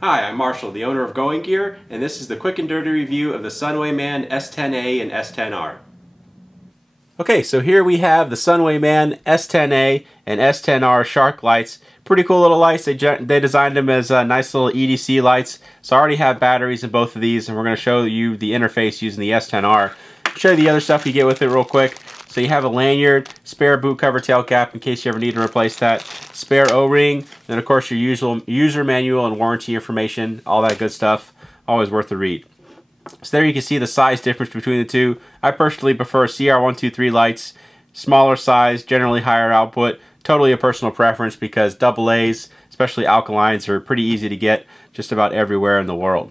Hi, I'm Marshall, the owner of Going Gear, and this is the quick and dirty review of the Sunwayman S10A and S10R. Okay, so here we have the Sunwayman S10A and S10R Shark lights. Pretty cool little lights. They designed them as nice little EDC lights. So I already have batteries in both of these, and we're going to show you the interface using the S10R. Show you the other stuff you get with it real quick. So you have a lanyard, spare boot cover tail cap in case you ever need to replace that, spare O-ring, and of course your usual user manual and warranty information, all that good stuff. Always worth a read. So there you can see the size difference between the two. I personally prefer CR123 lights, smaller size, generally higher output. Totally a personal preference because AA's, especially alkalines, are pretty easy to get just about everywhere in the world.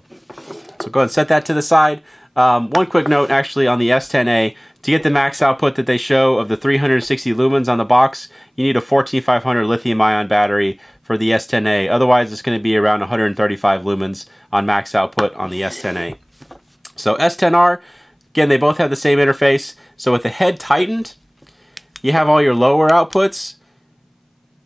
So go ahead and set that to the side. One quick note actually on the S10A, to get the max output that they show of the 360 lumens on the box, you need a 14500 lithium ion battery for the S10A. Otherwise it's going to be around 135 lumens on max output on the S10A. So S10R, again, they both have the same interface. So with the head tightened, you have all your lower outputs.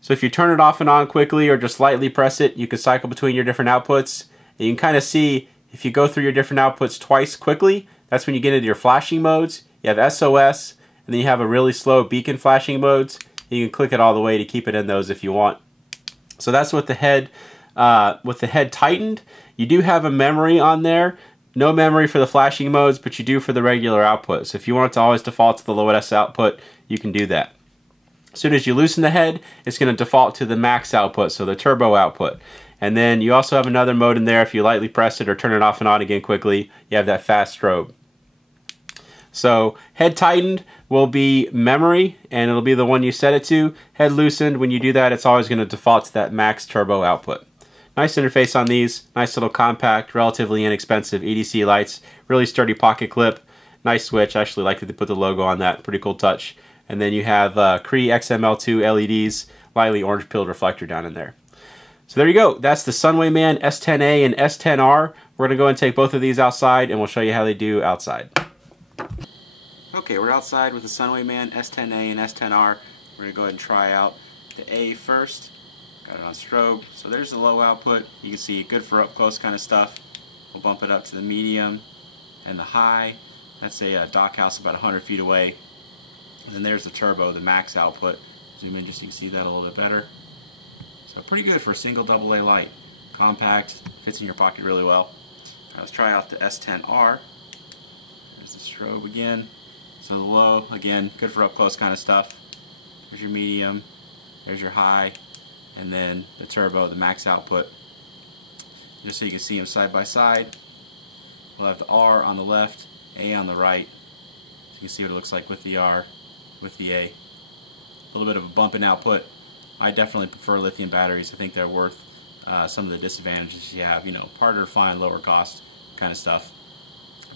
So if you turn it off and on quickly or just lightly press it, you can cycle between your different outputs. And you can kind of see if you go through your different outputs twice quickly, that's when you get into your flashing modes. You have SOS, and then you have a really slow beacon flashing modes. You can click it all the way to keep it in those if you want. So that's with the head tightened. You do have a memory on there. No memory for the flashing modes, but you do for the regular output. So if you want it to always default to the lowest output, you can do that. As soon as you loosen the head, it's going to default to the max output, so the turbo output. And then you also have another mode in there. If you lightly press it or turn it off and on again quickly, you have that fast strobe. So head tightened will be memory, and it'll be the one you set it to. Head loosened, when you do that, it's always going to default to that max turbo output. Nice interface on these. Nice little compact, relatively inexpensive EDC lights. Really sturdy pocket clip. Nice switch. I actually like that they put the logo on that. Pretty cool touch. And then you have Cree XML2 LEDs, lightly orange pilled reflector down in there. So there you go. That's the Sunwayman S10A and S10R. We're going to go and take both of these outside, and we'll show you how they do outside. Okay, we're outside with the Sunwayman S10A and S10R. We're going to go ahead and try out the A first. Got it on strobe. So there's the low output. You can see good for up close kind of stuff. We'll bump it up to the medium and the high. That's a dock house about 100 feet away. And then there's the turbo, the max output. Zoom in just so you can see that a little bit better. So pretty good for a single AA light. Compact, fits in your pocket really well. All right, let's try out the S10R. There's the strobe again. So the low, again, good for up close kind of stuff. There's your medium, there's your high, and then the turbo, the max output. Just so you can see them side by side. We'll have the R on the left, A on the right. So you can see what it looks like with the R, with the A. A little bit of a bump in output. I definitely prefer lithium batteries. I think they're worth some of the disadvantages you have. You know, harder to find, lower cost kind of stuff.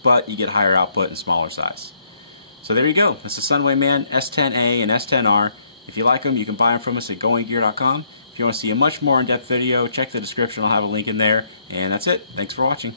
But you get higher output and smaller size. So there you go. That's the Sunwayman S10A and S10R. If you like them, you can buy them from us at goinggear.com. If you want to see a much more in-depth video, check the description. I'll have a link in there. And that's it. Thanks for watching.